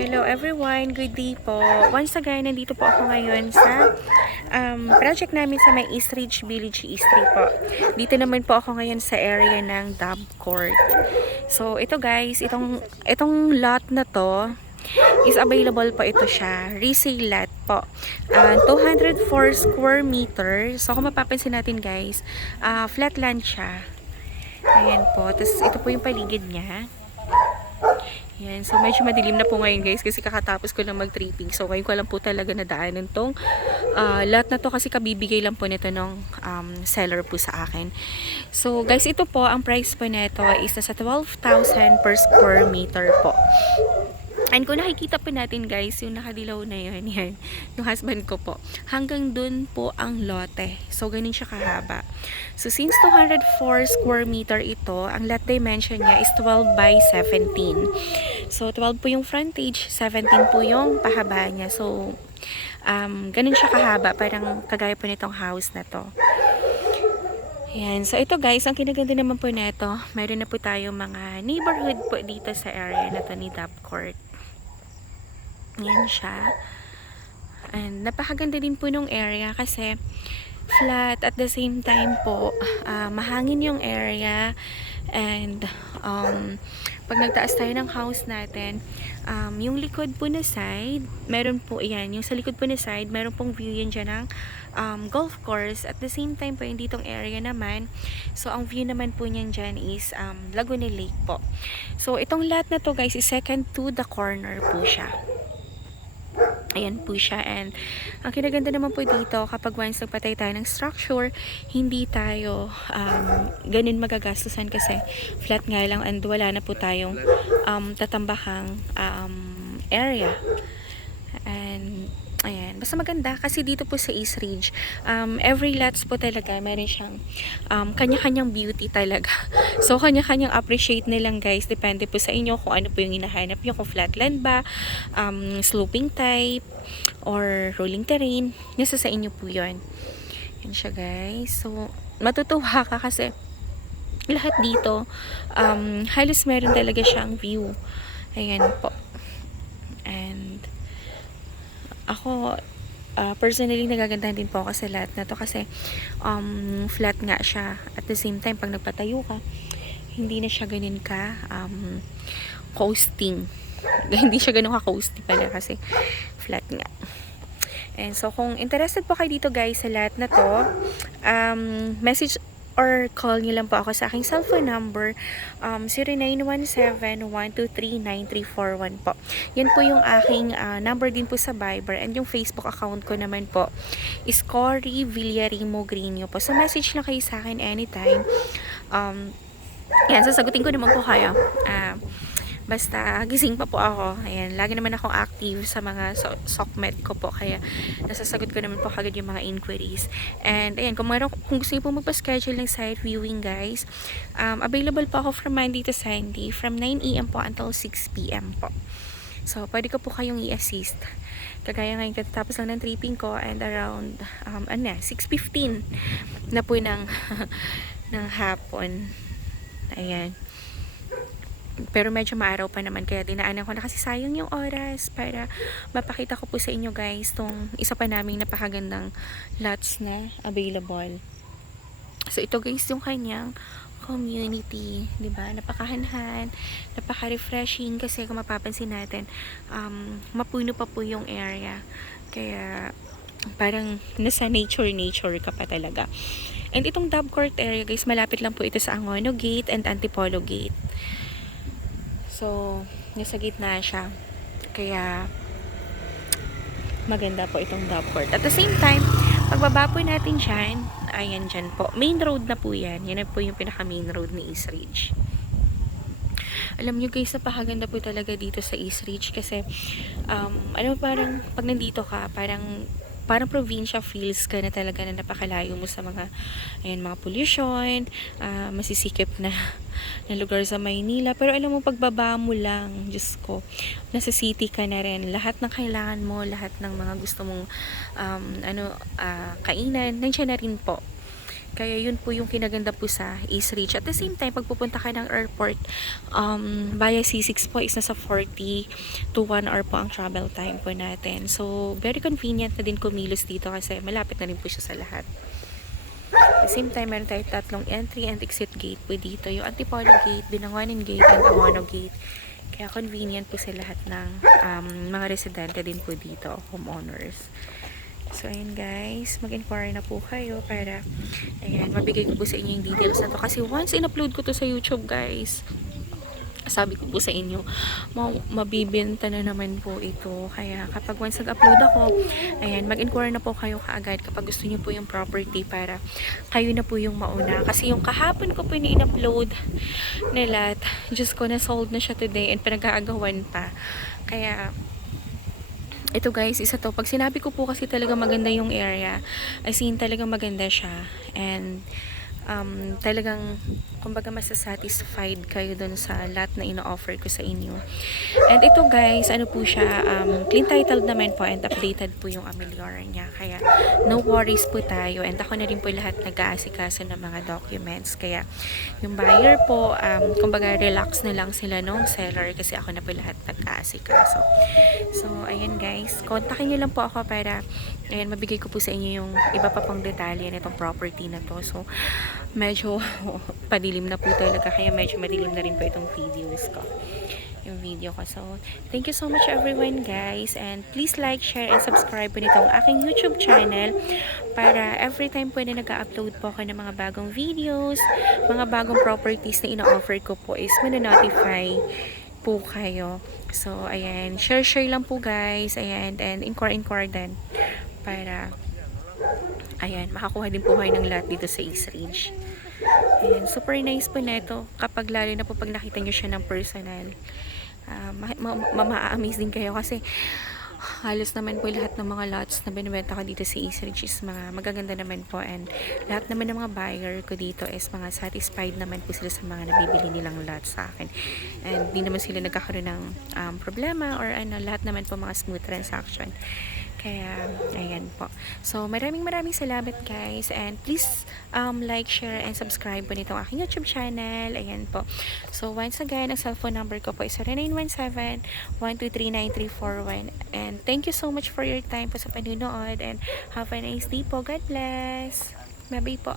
Hello everyone, good day po. Once again, nandito po ako ngayon sa project namin sa may East Ridge Village, East 3 po. Dito naman po ako ngayon sa area ng Dove Court. So ito guys, itong lot na to is available po ito siya. Resale lot po. 204 square meter. So kung mapapansin natin guys, flat land siya. Ayan po. Tapos ito po yung paligid niya. Yan. So, medyo madilim na po ngayon guys kasi kakatapos ko lang mag-tripping. So, ngayon ko lang po talaga nadaanan tong lot na to kasi kabibigay lang po nito ng seller po sa akin. So, guys, ito po, ang price po nito is nasa 12,000 per square meter po. And kung nakikita po natin guys, yung nakadilaw na yun, yan, yung husband ko po, hanggang dun po ang lote. So, ganun siya kahaba. So, since 204 square meter ito, ang lot dimension niya is 12 by 17. So, 12 po yung frontage, 17 po yung pahaba niya. So, ganun siya kahaba, parang kagaya po nitong house na to. Ayan. So, ito guys, ang kinaganda naman po nito, mayroon na po tayo mga neighborhood po dito sa area na to ni Dove Court. Yan siya. And napakaganda din po nung area kasi flat at the same time po mahangin yung area. And pag nagtaas tayo ng house natin, yung likod po na side, meron po yan, yung sa likod po na side, meron pong view yan dyan ng golf course. At the same time po yung ditong area naman, so ang view naman po niyan dyan is Laguna Lake po. So itong lot na to guys is second to the corner po siya. Ayan po siya. And ang kinaganda naman po dito, kapag once nagpatay tayo ng structure, hindi tayo ganun magagastusan kasi flat nga lang and wala na po tayong tatambahang area. And ayan, basta maganda kasi dito po sa East Ridge, every lots po talaga meron siyang kanya-kanyang beauty talaga. So kanya-kanyang appreciate nilang guys, depende po sa inyo kung ano po yung hinahanap nyo, kung flatland ba, sloping type or rolling terrain, nasa sa inyo po yun. Yan siya guys. So matutuwa ka kasi lahat dito halos meron talaga siyang view. Ayan po. And ako, personally, nagagandahan din po ako sa lahat na to kasi flat nga siya. At the same time, pag nagpatayo ka, hindi na siya ganun ka coasting. Hindi siya ganun ka coasting pala kasi flat nga. And so, kung interested po kayo dito guys sa lahat na to, message or call nyo lang po ako sa aking cellphone number 0917-123-9341 po. Yan po yung aking number din po sa Viber, and yung Facebook account ko naman po is Cory Villarimo Grino po. So message lang kayo sa akin anytime. Yan, sasagutin ko naman po kayo. Basta gising pa po ako. Ayan, lagi naman akong active sa mga SOCMED ko po. Kaya nasasagot ko naman po kagad yung mga inquiries. And ayan, kung gusto niyo po magpa-schedule ng site viewing guys, available po ako from Monday to Sunday from 9 AM po until 6 PM po. So, pwede ko po kayong i-assist. Kagaya ngayon, katatapos lang ng tripping ko and around 6:15 na po ng hapon. Ayan. Pero medyo maaraw pa naman kaya dinaanan ko na kasi sayang yung oras para mapakita ko po sa inyo guys tong isa pa naming napakagandang lots na available. So ito guys yung kanyang community, 'di ba? Napakahanhan, napaka-refreshing kasi kung mapapansin natin, mapuno pa po yung area. Kaya parang nasa nature ka pa talaga. And itong Dove Court area guys, malapit lang po ito sa Angono Gate and Antipolo Gate. So, nasa gitna siya. Kaya, maganda po itong Dove Court. At the same time, pagbaba po natin dyan, ayan dyan po. Main road na po yan. Yan po yung pinaka main road ni East Ridge. Alam nyo guys, napakaganda po talaga dito sa East Ridge kasi, parang pag nandito ka, parang probinsya feels ka na talaga na napakalayo mo sa mga pollution, masisikip na lugar sa Maynila. Pero alam mo, pagbaba mo lang, Diyos ko, nasa city ka na rin. Lahat ng kailangan mo, lahat ng mga gusto mong kainan, nandiyan na rin po. Kaya yun po yung kinaganda po sa East Ridge. At the same time, pag pupunta ka ng airport, via C6 po is nasa 40 to 1 hour po ang travel time po natin. So, very convenient na din kumilos dito kasi malapit na rin po siya sa lahat. At the same time, meron tayo tatlong entry and exit gate po dito. Yung Antipolo Gate, Binangonan Gate, and Amono Gate. Kaya convenient po sa lahat ng mga residente din po dito, homeowners. So, ayan guys, mag-inquire na po kayo para, ayan, mabigay ko po sa inyo yung details na to. Kasi once in-upload ko to sa YouTube guys, sabi ko po sa inyo, mabibenta na naman po ito. Kaya kapag once nag-upload ako, ayan, mag-inquire na po kayo kaagad kapag gusto niyo po yung property para kayo na po yung mauna. Kasi yung kahapon ko po in-upload nila, Diyos ko, na-sold na siya today and pinag-aagawan pa. Kaya, ito guys, isa to. Pag sinabi ko po kasi talaga maganda yung area, as in talagang maganda siya. And talagang kumbaga masasatisfied kayo dun sa lahat na ino-offer ko sa inyo. And ito guys, ano po siya, clean titled naman po and updated po yung Ameliora niya. Kaya no worries po tayo and ako na rin po lahat nag-aasikaso ng mga documents. Kaya yung buyer po, kumbaga relax na lang sila nung seller kasi ako na po lahat nag-aasikaso. So ayan guys, kontakin nyo lang po ako para ayan, mabigay ko po sa inyo yung iba pa pang detalye nitong property na to. So medyo padilim na po talaga kaya medyo madilim na rin po itong videos ko, yung video ko. So thank you so much everyone guys, and please like, share and subscribe po nitong aking YouTube channel para every time po na nag-upload po ako ng mga bagong videos, mga bagong properties na ino-offer ko po is mananotify po kayo. So ayan, share lang po guys, ayan, and inquire din para ayan, makakuha din po kayo ng lahat dito sa East Ridge. Ayan, super nice po neto kapag lalo na po pag nakita nyo siya ng personal. Ma-amaze din kayo kasi halos naman po lahat ng mga lots na binibenta ko dito sa East Ridge is mga magaganda naman po, and lahat naman ng mga buyer ko dito is mga satisfied naman po sila sa mga nabibili nilang lots sa akin, and di naman sila nagkakaroon ng problema or ano, lahat naman po mga smooth transaction. Kaya, ayan po. So, maraming salamat guys. And please, like, share, and subscribe po nitong aking YouTube channel. Ayan po. So, once again, ang cellphone number ko po is 0917-123-9341. And thank you so much for your time po sa panunood. And have a nice day po. God bless. Bye-bye po.